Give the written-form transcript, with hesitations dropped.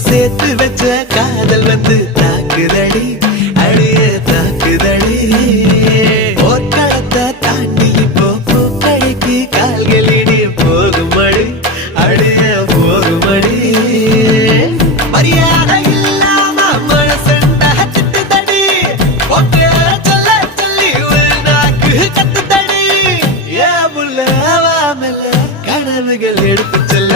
சேர்த்து வச்ச காதல் வந்து தாக்குதடி அழிய தாக்குதடி போர்க்களத்தை தாண்டி இப்போ பூக்கடைக்கு கால்களிடி போகுமடி அழிய போகுமடி மரியாதை இல்லாம மனசண்ட திட்டுதடி ஒக்க சொல்ல சொல்லி நாக்கு கத்துதடி ஏ முல்ல வாமல்ல கனவுகள் எடுத்து செல்ல